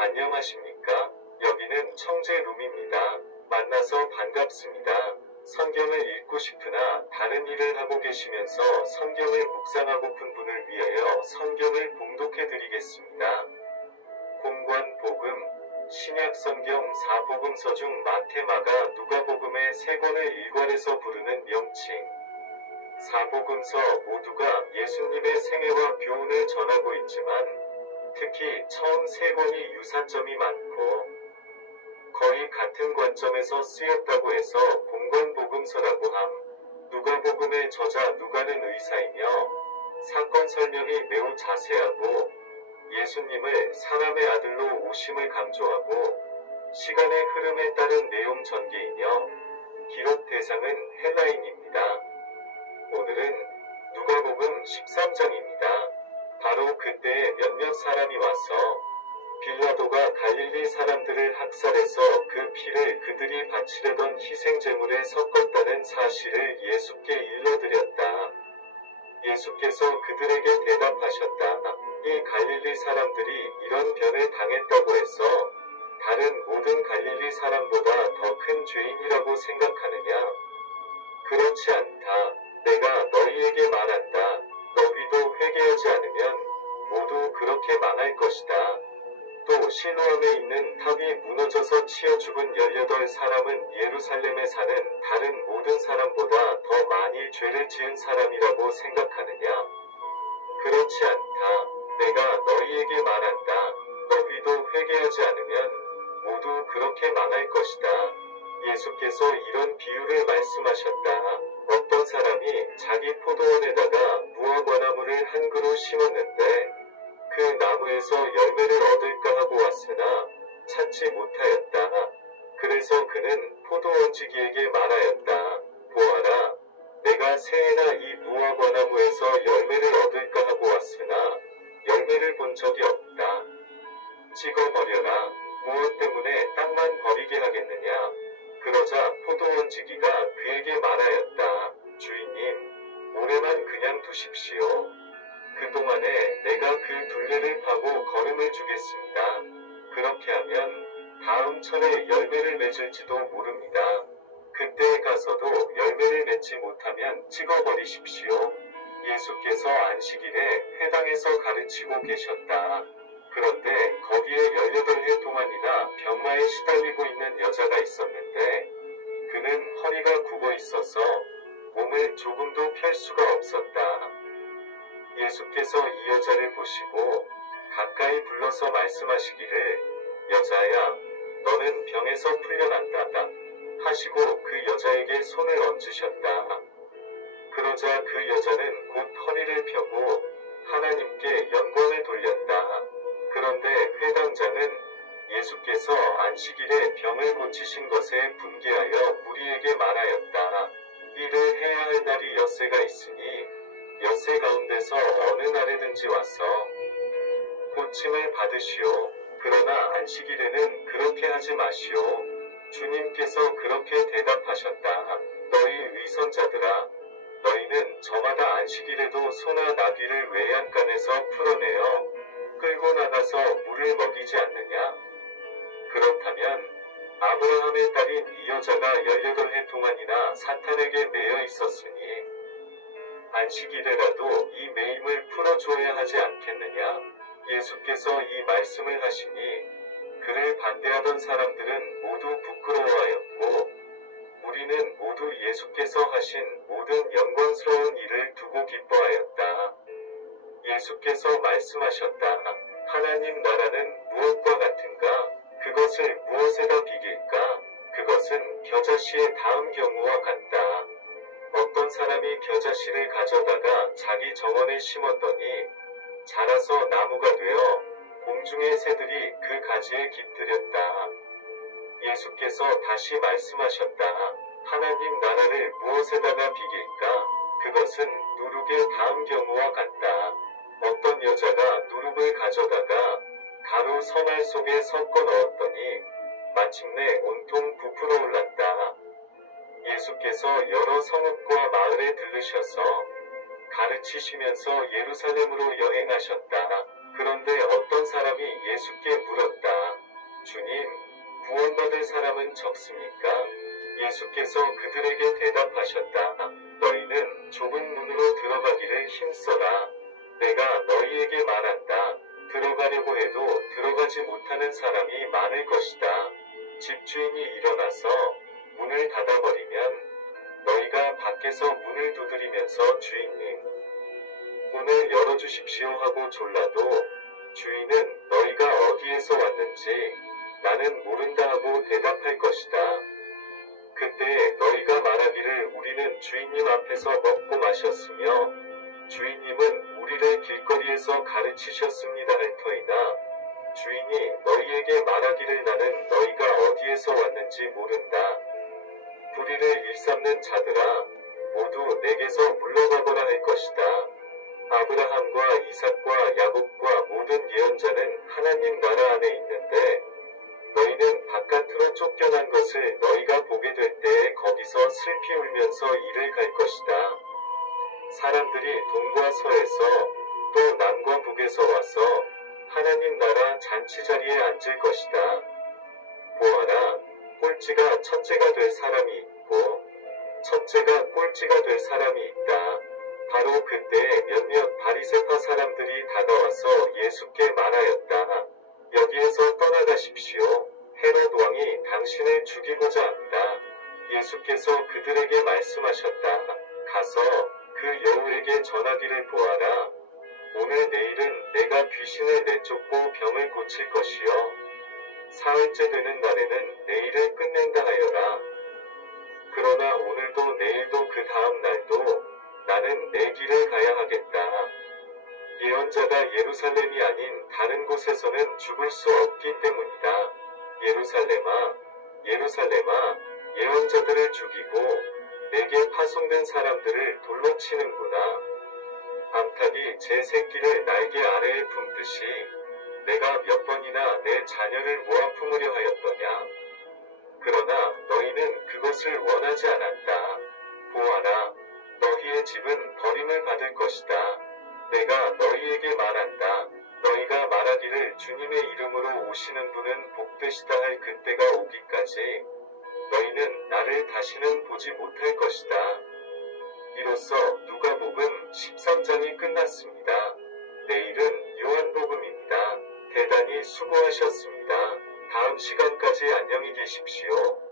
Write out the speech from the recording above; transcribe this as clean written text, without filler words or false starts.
안녕하십니까? 여기는 청제룸입니다. 만나서 반갑습니다. 성경을 읽고 싶으나 다른 일을 하고 계시면서 성경을 묵상하고픈 분을 위하여 성경을 봉독해 드리겠습니다. 공관 복음, 신약 성경 4복음서 중 마태, 마가, 누가복음의 세 권을 일괄해서 부르는 명칭. 4복음서 모두가 예수님의 생애와 교훈을 전하고 있지만 특히 처음 세 권이 유사점이 많고 거의 같은 관점에서 쓰였다고 해서 공관복음서라고 함. 누가복음의 저자 누가는 의사이며 사건 설명이 매우 자세하고 예수님을 사람의 아들로 오심을 강조하고 시간의 흐름에 따른 내용 전개이며 기록 대상은 헬라인입니다. 오늘은 누가복음 13장입니다. 바로 그때에 몇몇 사람이 와서 빌라도가 갈릴리 사람들을 학살해서 그 피를 그들이 바치려던 희생제물에 섞었다는 사실을 예수께 일러드렸다. 예수께서 그들에게 대답하셨다. 이 갈릴리 사람들이 이런 변을 당했다고 해서 다른 모든 갈릴리 사람보다 더 큰 죄인이라고 생각하느냐? 그렇지 않다. 내가 너희에게 말한다. 너희도 회개하지 않으면 모두 그렇게 망할 것이다. 또 실로암에 있는 탑이 무너져서 치여 죽은 18사람은 예루살렘에 사는 다른 모든 사람보다 더 많이 죄를 지은 사람이라고 생각하느냐? 그렇지 않다. 내가 너희에게 말한다. 너희도 회개하지 않으면 모두 그렇게 망할 것이다. 예수께서 이런 비유를 말씀하셨다. 어떤 사람이 자기 포도원에다가 무화과나무를 한 그루 심었는데 그 나무에서 열매를 얻을까 하고 왔으나 찾지 못하였다. 그래서 그는 포도원지기에게 말하였다. 보아라, 내가 새해나 이 무화과나무에서 열매를 얻을까 하고 왔으나 열매를 본 적이 없다. 찍어버려라. 무엇 때문에 땅만 버리게 하겠느냐? 그러자 포도원지기가 그에게 말하였다. 주인님, 올해만 그냥 두십시오. 그동안에 내가 그 둘레를 파고 거름을 주겠습니다. 그렇게 하면 다음 철에 열매를 맺을지도 모릅니다. 그때에 가서도 열매를 맺지 못하면 찍어버리십시오. 예수께서 안식일에 회당에서 가르치고 계셨다. 그런데 거기에 18해 동안이나 병마에 시달리고 있는 여자가 있었는데 그는 허리가 굽어 있어서 몸을 조금도 펼 수가 없었다. 예수께서 이 여자를 보시고 가까이 불러서 말씀하시기를 여자야, 너는 병에서 풀려난다 하시고 그 여자에게 손을 얹으셨다. 그러자 그 여자는 곧 허리를 펴고 하나님께 영광을 돌렸다. 그런데 회당장은 예수께서 안식일에 병을 고치신 것에 분개하여 무리에게 말하였다. 이를 해야 할 날이 엿새가 있으니 엿새 가운데서 어느 날에든지 와서 고침을 받으시오. 그러나 안식일에는 그렇게 하지 마시오. 주님께서 그렇게 대답하셨다. 너희 위선자들아, 너희는 저마다 안식일에도 소나 나귀를 외양간에서 풀어내어 끌고 나가서 물을 먹이지 않느냐? 그렇다면 아브라함의 딸인 이 여자가 18해 동안이나 사탄에게 매여 있었으니 안식일에라도 이 매임을 풀어줘야 하지 않겠느냐? 예수께서 이 말씀을 하시니 그를 반대하던 사람들은 모두 부끄러워하였고 우리는 모두 예수께서 하신 모든 영광스러운 일을 두고 기뻐하였다. 예수께서 말씀하셨다. 하나님 나라는 무엇과 같은가? 그것을 무엇에다 비길까? 그것은 겨자씨의 다음 경우와 같다. 어떤 사람이 겨자씨를 가져다가 자기 정원에 심었더니 자라서 나무가 되어 공중의 새들이 그 가지에 깃들였다. 예수께서 다시 말씀하셨다. 하나님 나라를 무엇에다가 비길까? 그것은 누룩의 다음 경우와 같다. 어떤 여자가 누룩을 가져다가 가루 서말 속에 섞어 넣었더니 마침내 온통 부풀어 올랐다. 예수께서 여러 성읍과 마을에 들르셔서 가르치시면서 예루살렘으로 여행하셨다. 그런데 어떤 사람이 예수께 물었다. 주님, 구원받을 사람은 적습니까? 예수께서 그들에게 대답하셨다. 너희는 좁은 문으로 들어가기를 힘써라. 내가 너희에게 말한다. 들어가려고 해도 들어가지 못하는 사람이 많을 것이다. 집주인이 일어나서 문을 닫아버리면 너희가 밖에서 문을 두드리면서 주인님, 문을 열어주십시오 하고 졸라도 주인은 너희가 어디에서 왔는지 나는 모른다 하고 대답할 것이다. 그때 너희가 말하기를 우리는 주인님 앞에서 먹고 마셨으며 주인님은 우리를 길거리에서 가르치셨습니다 할 터이나 주인이 너희에게 말하기를 나는 너희가 어디에서 왔는지 모른다. 불의를 일삼는 자들아 모두 내게서 물러가거라 할 것이다. 아브라함과 이삭과 야곱과 모든 예언자는 하나님 나라 안에 있는데 너희는 바깥으로 쫓겨난 것을 너희가 보게 될 때에 거기서 슬피 울면서 이를 갈 것이다. 사람들이 동과 서에서 또 남과 북에서 와서 하나님 나라 잔치 자리에 앉을 것이다. 보아라, 꼴찌가 첫째가 될 사람이 있고 첫째가 꼴찌가 될 사람이 있다. 바로 그때에 몇몇 바리새파 사람들이 다가와서 예수께 말하였다. 여기에서 떠나가십시오. 헤롯 왕이 당신을 죽이고자 합니다. 예수께서 그들에게 말씀하셨다. 가서 그 여우에게 전하기를 보아라. 오늘 내일은 내가 귀신을 내쫓고 병을 고칠 것이요. 사흘째 되는 날에는 내일을 끝낸다 하여라. 그러나 오늘도 내일도 그 다음 날도 나는 내 길을 가야 하겠다. 예언자가 예루살렘이 아닌 다른 곳에서는 죽을 수 없기 때문이다. 예루살렘아, 예루살렘아, 예언자들을 죽이고 내게 파송된 사람들을 돌로 치는구나. 암탉이 제 새끼를 날개 아래에 품듯이 내가 몇 번이나 내 자녀를 모아 품으려 하였더냐. 그러나 너희는 그것을 원하지 않았다. 보아라, 너희의 집은 버림을 받을 것이다. 내가 너희에게 말한다. 너희가 말하기를 주님의 이름으로 오시는 분은 복되시다 할 그때가 오기까지 너희는 나를 다시는 보지 못할 것이다. 이로써 누가복음 13장이 끝났습니다. 내일은 요한복음입니다. 대단히 수고하셨습니다. 다음 시간까지 안녕히 계십시오.